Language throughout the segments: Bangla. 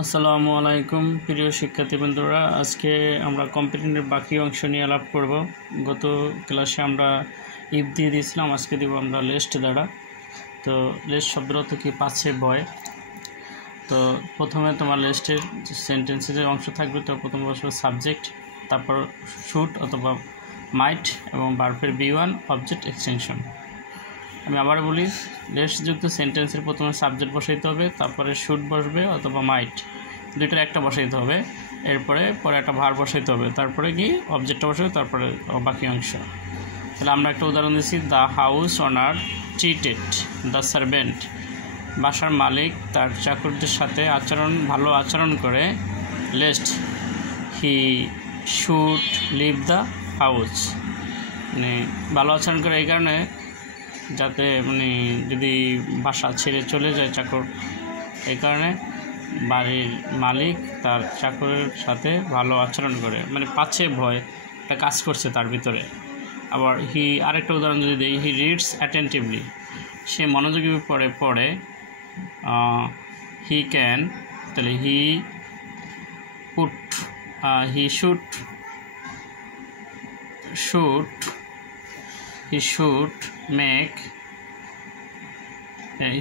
আসসালামু আলাইকুম প্রিয় শিক্ষার্থী বন্ধুরা, আজকে আমরা কম্পিটিটিভ বাকি অংশ নিয়ে আলাপ করব। গত ক্লাসে আমরা ইফ দিয়ে দিয়েছিলাম, আজকে দেব আমরা লেস্ট দ্বারা। তো লেস্ট শব্দের অর্থ কি? পাচ্ছে বয়। তো প্রথমে তোমার লেস্টের যে সেন্টেন্সের যে অংশ থাকবে, তো প্রথম বসবে সাবজেক্ট, তারপর শুড অথবা মাইট এবং ভার্বের B1 অবজেক্ট এক্সটেনশন। আমি আবার বলি, লেস্টযুক্ত সেন্টেন্সের প্রথমে সাবজেক্ট বসাইতে হবে, তারপরে শুড বসবে অথবা মাইট, দুইটার একটা বসাইতে হবে, এরপরে একটা ভার্ব বসাইতে হবে, তারপরে কি অবজেক্টটা বসাবে, তারপরে বাকি অংশ। তাহলে আমরা একটা উদাহরণ দিচ্ছি, the house owner treated the servant. বাসার মালিক তার চাকরদের সাথে ভালো আচরণ করে। Lest he should leave the house, মানে ভালো আচরণ করে এই কারণে যাতে যদি বাসা ছেড়ে চলে যায় চাকর, এই কারণে বাড়ির মালিক তার চাকরের সাথে ভালো আচরণ করে, পাচ্ছে ভয়, একটা কাজ করছে তার ভিতরে। আবার আরেকটা উদাহরণ যদি দিই, হি রিডস অ্যাটেন্টিভলি, সে মনোযোগী পড়ে। হি ক্যান, তাহলে he should make,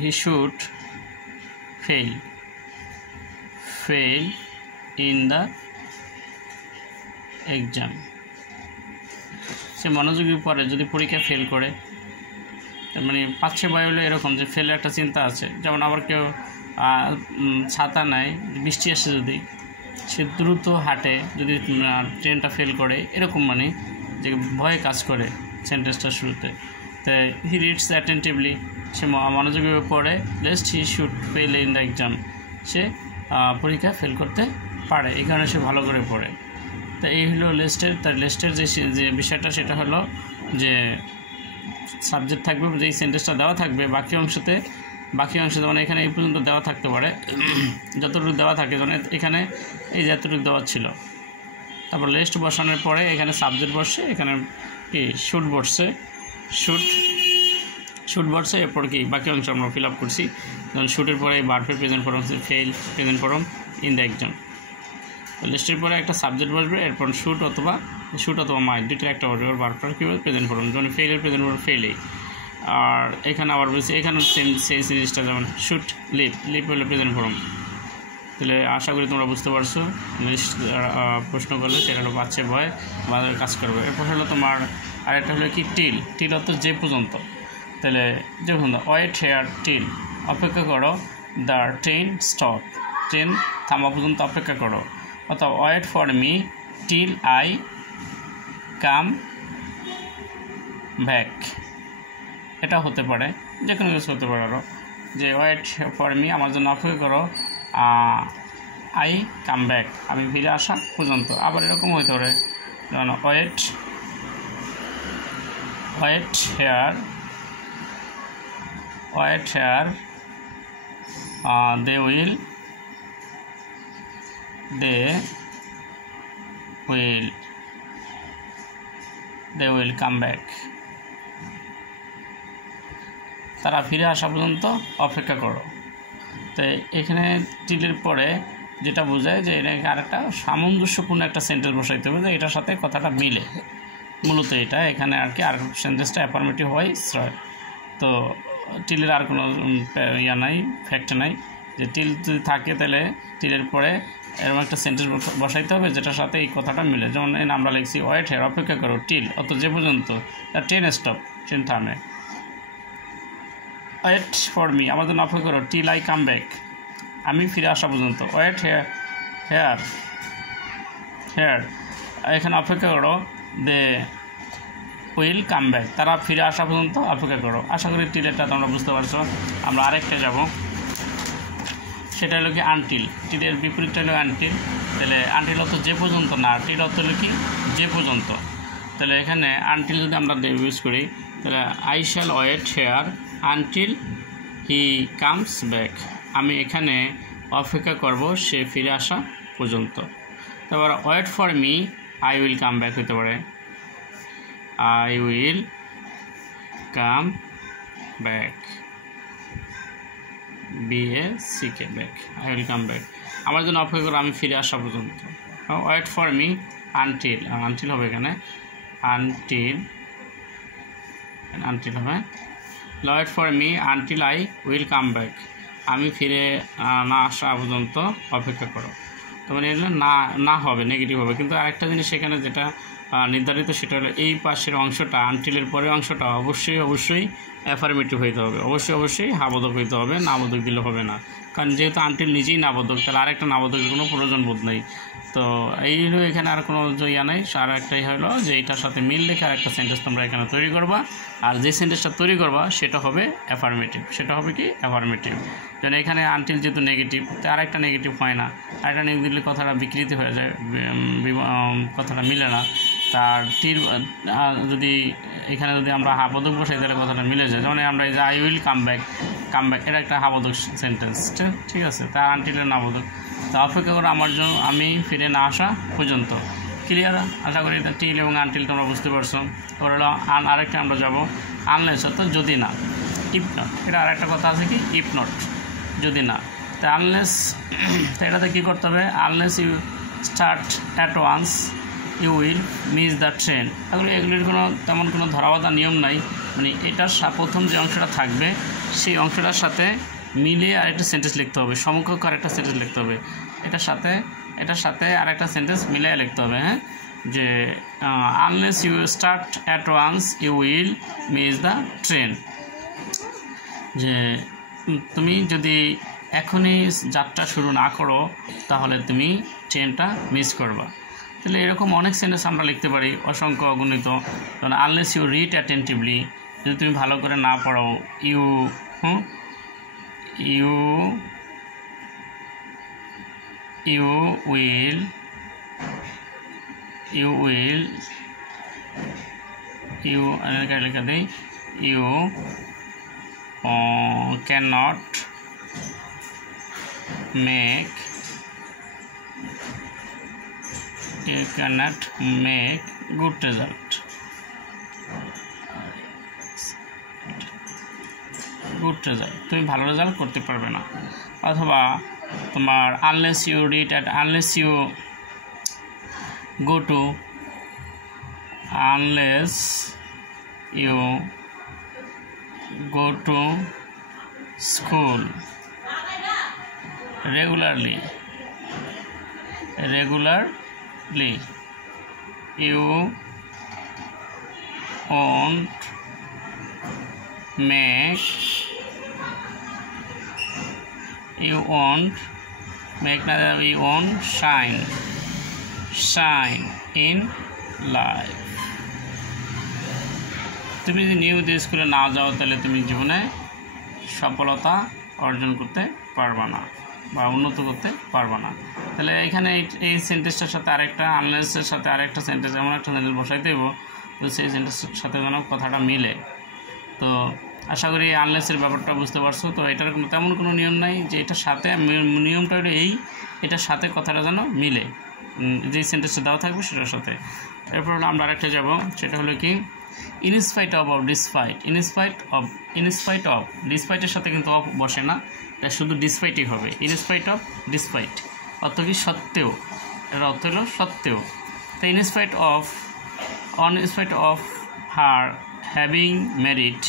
he should fail in the exam, সে মনোযোগী পড়ে যদি পরীক্ষা ফেল করে। পাচ্ছে ভয় হলো এরকম যে ফেলের একটা চিন্তা আছে। যেমন আবার কেউ ছাতা নেয়, বৃষ্টি আসে, যদি সে দ্রুত হাঁটে, যদি ট্রেনটা ফেল করে, এরকম যে ভয়ে কাজ করে সেন্টেন্সটার শুরুতে। তাই হি রিডস অ্যাটেন্টিভলি, সে মনোযোগী পড়ে। Lest he should fail in the exam, সে পরীক্ষা ফেল করতে পারে, এই কারণে সে ভালো করে পড়ে। তো এই হলো লেস্টের। তার লেস্টের যে বিষয়টা, সেটা হলো যে সাবজেক্ট থাকবে, যেই সেন্টেন্সটা দেওয়া থাকবে বাকি অংশতে এখানে এই পর্যন্ত দেওয়া থাকতে পারে, যতটুকু দেওয়া থাকে, যেমন এখানে এই যতটুকু দেওয়া ছিল। তারপর লেস্ট বসানোর পরে এখানে সাবজেক্ট বসছে, এখানে কি শুড বসছে, শুড বসছে, এরপর কি বাকি অংশ আমরা ফিল আপ করছি। যেমন শুটের পরে ভার্বের প্রেজেন্ট ফর্ম হচ্ছে fail, present form in the exam. লিস্টের পরে একটা সাবজেক্ট বসবে, এরপর শুট অথবা মাইট, দুইটা একটা বসবে। এবার ভার্বটার কী বলবে? Present form. যেমন ফেলের প্রেজেন্ট ফর্ম ফেলেই। আর এখানে আবার বলছি, এখানে সেই জিনিসটা, যেমন শুট লিভ হলে প্রেজেন্ট ফর্ম। তাহলে আশা করি তোমরা বুঝতে পারছো। প্রশ্ন করলে সেটা হলো পাচ্ছে ভয়, বাজারে কাজ করবে। এরপর হলো তোমার আরেকটা হলো কি টিল অর্থ যে পর্যন্ত। তাহলে যে পর্যন্ত ওয়েট হেয়ার টিল, অপেক্ষা করো। দ্য ট্রেন স্টপ, ট্রেন থামা পর্যন্ত অপেক্ষা করো। অথবা wait for me till I come back, এটা হতে পারে, যে কোনো কিছু হতে পারে। আরও যে ওয়েট ফর মি, আমার জন্য অপেক্ষা করো, আই কাম ব্যাক, আমি ফিরে আসা পর্যন্ত। আবার এরকম হতে পারে, যেমন wait here they will come back, তারা ফিরে আসা পর্যন্ত অপেক্ষা করো। তো এখানে টিলের পরে যেটা বোঝায় যে এটাকে আরেকটা সামঞ্জস্যপূর্ণ একটা সেন্টেন্স বসাইতে হবে, যে এটার সাথে কথাটা মিলে। মূলত এটা এখানে আর সেন্টেন্সটা অ্যাফার্মেটিভ হয়। তো টিলের আর কোনো নাই, ফ্যাক্ট নাই। যে টিল যদি থাকে, তাহলে টিলের পরে এরকম একটা সেন্টেন্স বসাইতে হবে যেটার সাথে এই কথাটা মিলে। যেমন আমরা লিখছি ওয়েট হেয়ার, অপেক্ষা করো, টিল অত যে পর্যন্ত ট্রেন স্টপ, ট্রেন থামে। ওয়েট ফর মি, আমার জন্য অপেক্ষা করো, টিল আই কাম ব্যাক, আমি ফিরে আসা পর্যন্ত। ওয়েট হেয়ার এখানে অপেক্ষা করো, দে উইল কাম ব্যাক, তারা ফিরে আসা পর্যন্ত অপেক্ষা করো। আশা করি টিলেরটা তোমরা বুঝতে পারছো। আমরা আরেকটা যাব, সেটা হলো কি আনটিল। টিলের বিপরীতটা হলো আনটিল। তাহলে আনটিল অর্থ যে পর্যন্ত না, টিল অর্থ হলো কি যে পর্যন্ত। তাহলে এখানে আনটিল যদি আমরা ইউজ করি, তাহলে I shall wait here until he comes back, আমি এখানে অপেক্ষা করব সে ফিরে আসা পর্যন্ত। তারপর wait for me I will come back হতে পারে, I will come back, BACK, back, I will come back। আমার জন্য অপেক্ষা করো আমি ফিরে আসা পর্যন্ত। Wait for me until, until হবে এখানে, আনটিল হবে, wait for me until I will come back, আমি ফিরে না আসা পর্যন্ত অপেক্ষা করো। তো মানে এগুলো না হবে, নেগেটিভ হবে। কিন্তু আরেকটা জিনিস সেখানে যেটা নির্ধারিত সেটা হলো এই পাশের অংশটা, আনটিলের পরের অংশটা অবশ্যই অ্যাফার্মেটিভ হইতে হবে, অবশ্যই হাবোধক হইতে হবে, নাবোধক দিলে হবে না। কারণ যেহেতু আনটিল নিজেই নাবোধক, তাহলে আরেকটা নাবোধকের কোনো প্রয়োজন বোধ নেই। তো এই হলো এখানে আর কোনো ইয়া নেই। আর একটাই হলো যে এটার সাথে মিল রেখে আরেকটা সেন্টেন্স তোমরা এখানে তৈরি করবা, আর যে সেন্টেন্সটা তৈরি করবা সেটা হবে অ্যাফার্মেটিভ। সেটা হবে কি অ্যাফার্মেটিভ। যেন এখানে আনটিল যেহেতু নেগেটিভ, তো আরেকটা নেগেটিভ হয় না, আরেকটা নেগেটিভ দিলে কথাটা বিকৃতি হয়ে যায়, কথাটা মিলে না। তার যদি এখানে যদি আমরা হাবোধক বসাই তাহলে কথাটা মিলে যায়। যেমন আমরা এই যে আই উইল কাম ব্যাক, এটা একটা হাবোধক সেন্টেন্স, ঠিক আছে, তার আনটিলের নাবোধক। তা অপেক্ষা করো আমার জন্য আমি ফিরে না আসা পর্যন্ত। ক্লিয়ার? আশা করি এটা টিল এবং আনটিল তোমরা বুঝতে পারছো। ওর আরেকটা আমরা যাবো আনলেস, অর্থাৎ যদি না, ইফ নট। এটা আরেকটা কথা আছে কি ইফ নট, যদি না। তা আনলেস, তো এটাতে কী করতে হবে, unless you start at once you will miss the train. এগুলির তেমন কোনো ধরাবাধা নিয়ম নাই। মানে এটার প্রথম যে অংশটা থাকবে সেই অংশটার সাথে মিলিয়ে আরেকটা সেন্টেন্স লিখতে হবে, সমকক্ষ আরেকটা সেন্টেন্স লিখতে হবে। এটার সাথে আরেকটা সেন্টেন্স মিলিয়ে লিখতে হবে। হ্যাঁ, যে unless you start at once you will miss the train, যে তুমি যদি এখনই যাত্রা শুরু না করো তাহলে তুমি ট্রেনটা মিস করবা। তাহলে এরকম অনেক সেন্টেন্স আমরা লিখতে পারি, অসংখ্য অগণিত। কারণ আনলেস ইউ রিড অ্যাটেন্টিভলি, যদি তুমি ভালো করে না পড়ো, ইউ উইল লেখা দেই, you cannot make good result. তুমি ভালো রেজাল্ট করতে পারবে না। অথবা তোমার unless you read at, unless you go to school regularly, you won't shine in life. তুমি যদি নিয়মিত স্কুলে না যাও তাহলে তুমি জীবনে সফলতা অর্জন করতে পারবা না বা উন্নত করতে পারবা না। তাহলে এখানে এই সেন্টেন্সটার সাথে আরেকটা, আনলেসের সাথে আরেকটা সেন্টেন্স, এমন একটা সেন্টেন্স বসাইতে দেবো তো সেই সেন্টেন্সের সাথে যেন কথাটা মিলে। তো আশা করি আনলেসের ব্যাপারটা বুঝতে পারছো। তো এটার তেমন কোনো নিয়ম নাই, যে এটার সাথে নিয়মটা হলো এটার সাথে কথাটা যেন মিলে, যে সেন্টেন্সটা দেওয়া থাকবে সেটার সাথে। এরপর হলো আমরা আরেকটা যাব, সেটা হলো কি in spite of despite. In spite of ডিসপাইটের সাথে কিন্তু অফ বসে না, এটা শুধু ডিসপাইটই হবে। ইনস্পাইট অফ ডিসপাইট অর্থ কি সত্ত্বেও, এর অর্থ হলো সত্ত্বেও। তো in spite of her having merit,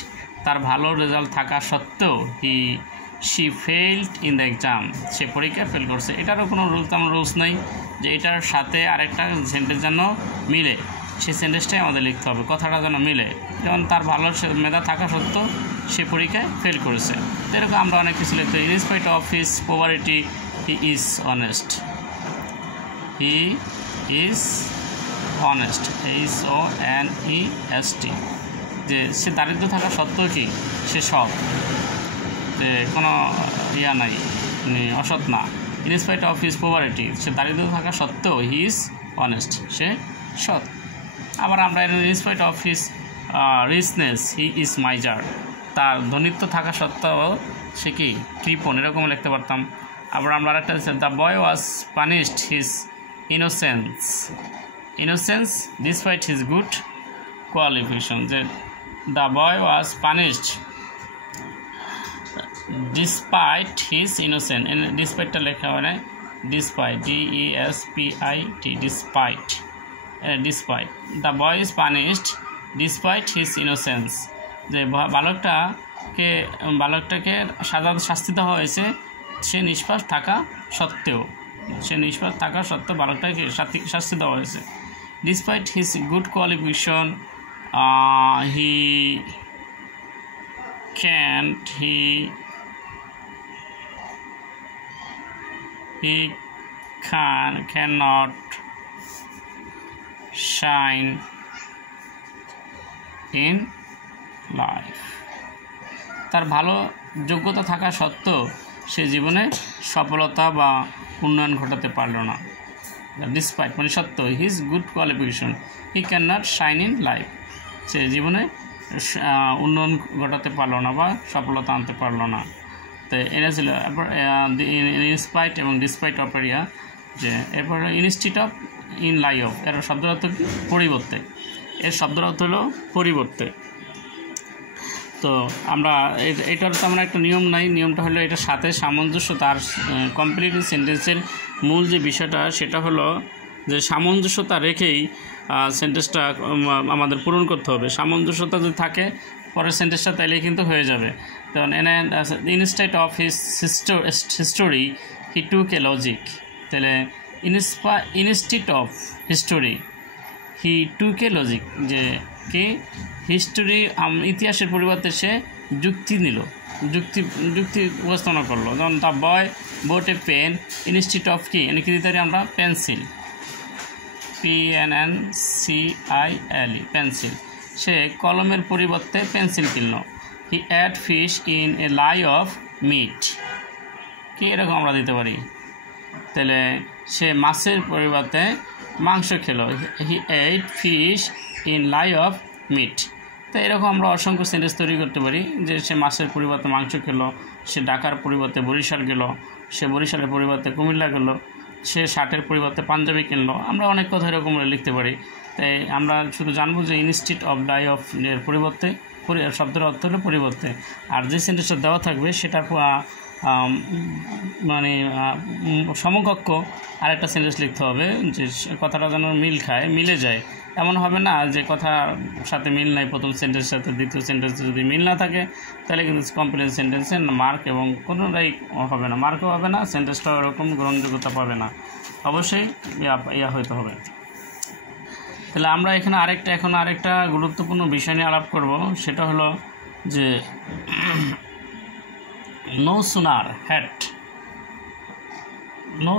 তার ভালো রেজাল্ট থাকা সত্ত্বেও she failed in the exam, সে পরীক্ষা ফেল করছে। এটারও কোনো রুলস নাই যে এটার সাথে আরেকটা সেন্টেন্স যেন মিলে, সেই সেন্টেন্সটাই আমাদের লিখতে হবে, কথাটা যেন মিলে। যেমন তার ভালো মেধা থাকা সত্ত্বেও সে পরীক্ষায় ফেল করেছে। এরকম আমরা অনেক কিছু লিখতে পারি। In spite of his poverty he is honest, HISONEST, যে সে দারিদ্র থাকা সত্ত্বেও কি সে সৎ, যে কোনো ইয়া নাই, অসৎ না। ইনস্পাইট অফ হিজ পভার্টি, সে দারিদ্র থাকা সত্ত্বেও হি ইজ অনেস্ট, সে সৎ। আবার আমরা in spite of his richness he is miser, তার ধনিত্ব থাকা সত্ত্বেও সে কি কৃপণ, এরকম লিখতে পারতাম। আবার আমরা আরেকটা the boy was punished his innocence despite his good qualification, যে the boy was punished despite his innocence, ডিসপাইটটা লেখা হয় despite, D-E-S-P-I-T, despite, despite. The boy is punished despite his innocence. যে বালকটাকে শাস্তি দেওয়া হয়েছে সে নিষ্পাপ থাকা সত্ত্বেও, বালকটাকে শাস্তি দেওয়া হয়েছে। Despite his good qualification, he cannot shine in life. তার ভালো যোগ্যতা থাকা সত্ত্বেও সে জীবনে সফলতা বা উন্নয়ন ঘটাতে পারল না। ডিসপাইট মানে সত্ত্বেও, his good qualification, he can not shine in life, সে জীবনে উন্নয়ন ঘটাতে পারলো না বা সফলতা আনতে পারলো না। তো এটা ছিল ইনস্পাইট এবং ডিসপাইট অপেরিয়া। যে এরপরে instead of, in lieu of, এর শব্দের অর্থ কি? পরিবর্তে। এর শব্দের অর্থ হলো পরিবর্তে। তো আমরা এটার তো আমরা একটা নিয়ম নাই, নিয়মটা হলো এটার সাথে সামঞ্জস্য, তার কমপ্লিট সেন্টেন্সের মূল যে বিষয়টা সেটা হলো যে সামঞ্জস্যতা রেখেই সেন্টেন্সটা আমাদের পূরণ করতে হবে। সামঞ্জস্যতা যদি থাকে পরের সেন্টেন্সটা তাইলেই কিন্তু হয়ে যাবে। তো instead of his history he took a logic, তাহলে instead of history he took a logic, যে কি হিস্টোরি ইতিহাসের পরিবর্তে সে যুক্তি নিল, যুক্তি উপস্থাপনা করলো। যেমন the boy bought a pen instead of কি, কি দিতে পারি আমরা? Pencil, PENCIL, pencil. সে কলমের পরিবর্তে পেন্সিল কিনল। He add fish in a lieu of meat, কি এরকম আমরা দিতে পারি। তাহলে সে মাছের পরিবর্তে মাংস খেলো। He ate fish in lieu of meat. তো এরকম আমরা অসংখ্য সেন্টেন্স তৈরি করতে পারি, যে সে মাছের পরিবর্তে মাংস খেলো, সে ঢাকার পরিবর্তে বরিশাল গেল, সে বরিশালের পরিবর্তে কুমিল্লা গেল, সে শার্টের পরিবর্তে পাঞ্জাবি কিনলো। আমরা অনেক কথা এরকম লিখতে পারি। তাই আমরা শুধু জানবো যে ইনস্টিট অফ লাই অফ এর পরিবর্তে, শব্দের অর্থ হলো পরিবর্তে। আর যে সেন্টেন্সটা দেওয়া থাকবে সেটা মানে সমকক্ষ আরেকটা সেন্টেন্স লিখতে হবে, যে কথাটা যেন মিলে যায়। এমন হবে না যে কথার সাথে মিল নাই প্রথম সেন্টেন্সের সাথে, দ্বিতীয় সেন্টেন্সে যদি মিল না থাকে তাহলে কিন্তু কমপ্লিট সেন্টেন্সে মার্ক এবং কোনোটাই হবে না, মার্কও হবে না, সেন্টেন্সটাও এরকম গ্রহণযোগ্যতা পাবে না, অবশ্যই ইয়া হইতে হবে। তাহলে আমরা এখানে আরেকটা গুরুত্বপূর্ণ বিষয় নিয়ে আলাপ করব, সেটা হলো যে no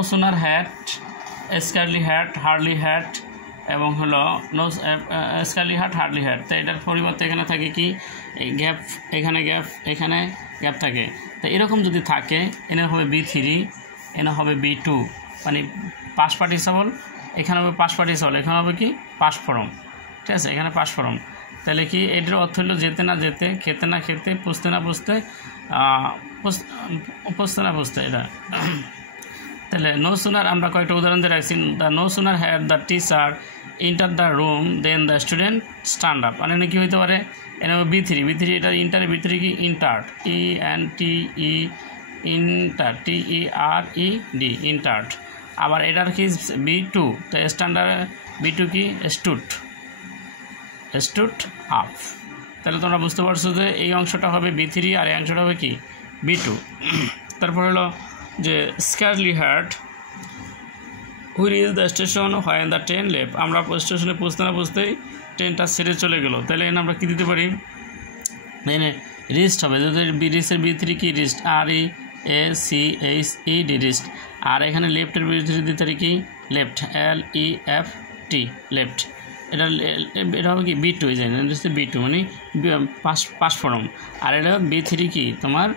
sooner had scarcely had, hardly had এবং হলো scarcely had, hardly had। তো এটার পরিবর্তে এখানে থাকে কি গ্যাপ, এখানে গ্যাপ থাকে। তো এরকম যদি থাকে এনে হবে B3, এনে হবে B2, মানে পাস্ট পার্টিসিপল, এখানে হবে পাস্ট পার্টিসিপল, এখানে হবে কি পাস্ট ফর্ম, ঠিক আছে, এখানে পাস্ট ফর্ম। তাহলে কি এটার অর্থ হলো যেতে না যেতে, খেতে না খেতে, পুষতে না পুষতে, এটা। তাহলে নো সুনার আমরা কয়েকটা উদাহরণ দিয়ে রাখছি। The no sooner had the teacher enter the room than the student stand up, মানে কি হইতে পারে? এনে হবে B3, এটা ইন্টারের ভিতরে কি entered, ENTE, entered, TERED, entered. আবার এটার কি B2, তো স্ট্যান্ডার্ড B2 কি স্টুড আপ। তাহলে তোমরা বুঝতে পারছো যে এই অংশটা হবে B3 আর এই অংশটা হবে কি B2। তারপর হলো যে scarcely had wheel is the station when the train left, আমরা স্টেশনে পৌঁছতে না পৌঁছতেই ট্রেনটা ছেড়ে চলে গেল। তাহলে এখানে আমরা কী দিতে পারি? এখানে রিস্ট হবে, যদি রিস্টের B3 কি রিস্ট, REACHED, রিস্ট। আর এখানে লেফটের B3 দিতে পারি কি লেফট, LEFT, লেফট। এটা হবে কি B2, B2 মানে পাস্ট ফর্ম। আর এটা B3 কি তোমার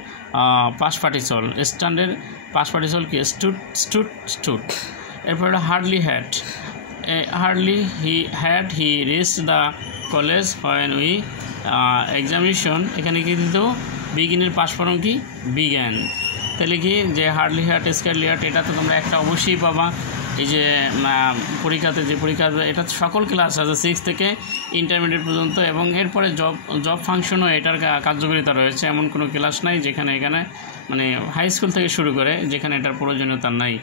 পাস্ট পার্টিসিপল, স্ট্যান্ডের পাস্ট পার্টিসিপল কি স্টুড। এরপর হলো hardly he reached the college when we examination, এখানে কি দিত বিগিনের পাস্ট ফর্ম কি বিজ্ঞান। তাহলে কি যে হার্ডলি হ্যাড, স্কারলি হ্যাড, এটা তো তোমরা একটা অবশ্যই পাবা। এই যে পরীক্ষাতে এটা সকল ক্লাস আছে 6 থেকে ইন্টারমিডিয়েট পর্যন্ত, এবং এরপরে জব ফাংশনও এটার কার্যকারিতা রয়েছে। এমন কোনো ক্লাস নাই যেখানে এখানে মানে হাই স্কুল থেকে শুরু করে যেখানে এটার প্রয়োজনীয়তা নাই।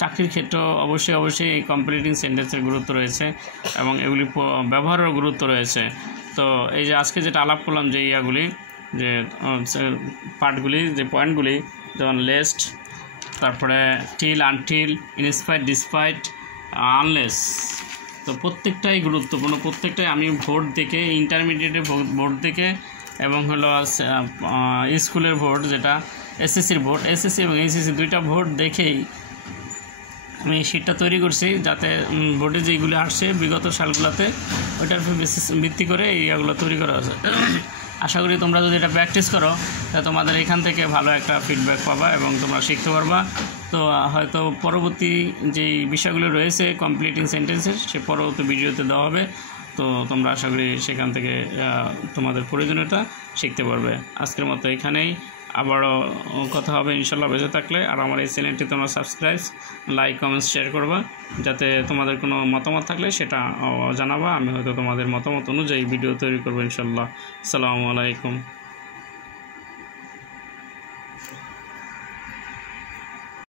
চাকরির ক্ষেত্রেও অবশ্যই এই কমপ্লিটিং সেন্টেন্সের গুরুত্ব রয়েছে এবং এগুলি ব্যবহারেরও গুরুত্ব রয়েছে। তো এই যে আজকে যেটা আলাপ করলাম যে ইয়াগুলি, যে পার্টগুলি, যে পয়েন্টগুলি, যেমন লেস্ট, তারপরে till, until, in spite, despite, unless, তো প্রত্যেকটাই গুরুত্বপূর্ণ। প্রত্যেকটাই আমি বোর্ড দেখে, ইন্টারমিডিয়েটের বোর্ড দেখে এবং হলো স্কুলের বোর্ড, যেটা এসএসসির বোর্ড, এসএসসি এবং এইচএসসি দুইটা বোর্ড দেখেই আমি শিটটা তৈরি করছি, যাতে বোর্ডে যেগুলো আসছে বিগত সালগুলোতে ওইটার ভিত্তি করে এইগুলো তৈরি করা আছে। আশা করি তোমরা যদি এটা প্র্যাকটিস করো তা তোমাদের এখান থেকে ভালো একটা ফিডব্যাক পাবা এবং তোমরা শিখতে পারবা। তো হয়তো পরবর্তী যেই বিষয়গুলো রয়েছে কমপ্লিটিং সেন্টেন্সের, সে পরবর্তী ভিডিওতে দেওয়া হবে। তো তোমরা আশা করি সেখান থেকে তোমাদের প্রয়োজনীয়তা শিখতে পারবে। আজকের মতো এখানেই, আবারও কথা হবে ইনশাল্লাহ বেঁচে থাকলে। আর আমার এই চ্যানেলটি তোমরা সাবস্ক্রাইব, লাইক, কমেন্টস, শেয়ার করবা, যাতে তোমাদের কোনো মতামত থাকলে সেটা জানাবা। আমি হয়তো তোমাদের মতামত অনুযায়ী ভিডিও তৈরি করবো ইনশাল্লাহ। আসসালামু আলাইকুম।